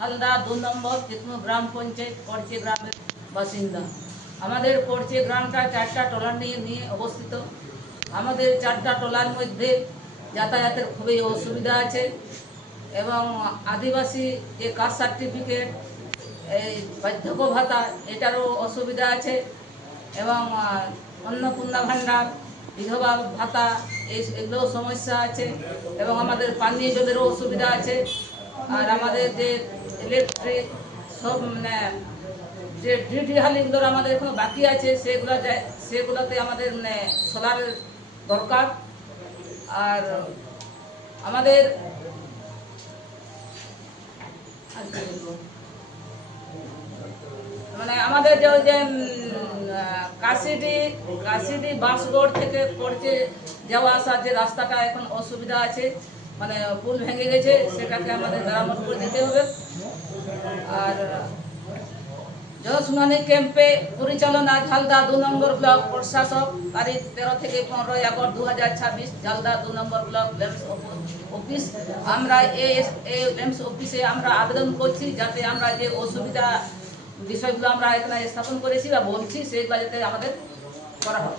হালদা 2 নম্বর চিতমু গ্রাম পঞ্চায়েত পড়চে গ্রামের বাসিন্দা। আমাদের পড়চে গ্রামটা 4টা ট্রলার নিয়ে অবস্থিত। আমাদের 4টা ট্রলার মধ্যে যাতায়াতের খুবই অসুবিধা আছে এবং আদিবাসী যে কাস্ট সার্টিফিকেট, এই বার্ধক্য ভাতা, এটারও অসুবিধা আছে এবং অন্নপূর্ণা ভাণ্ডার, বিধবা ভাতা, এগুলোও সমস্যা আছে এবং আমাদের পানীয় জলেরও অসুবিধা আছে। আর আমাদের যে ইলেকট্রিক সব মানে যে ডিহালিগুলোর আমাদের এখনো বাকি আছে, সেগুলোতে আমাদের মানে সোলারের দরকার। আর আমাদের মানে আমাদের যে ওই যে কাশিডি বাস রোড থেকে পড়ছে যাওয়া আসা যে রাস্তাটা এখন অসুবিধা আছে, মানে পুল ভেঙে গেছে, সেটাকে আমাদের মেরামত করে দিতে হবে। আর জনশুনানি ক্যাম্পে পরিচালনা ঝালদা 2 নম্বর ব্লক প্রশাসক, তারিখ 13 থেকে 15 আগস্ট 2026, ঝালদা 2 নম্বর ব্লক লেমস অফিস। আমরা এই লেমস অফিসে আমরা আবেদন করছি যাতে আমরা যে অসুবিধা বিষয়গুলো আমরা এখানে স্থাপন করেছি বা বলছি, সেগুলো যাতে আমাদের করা হয়।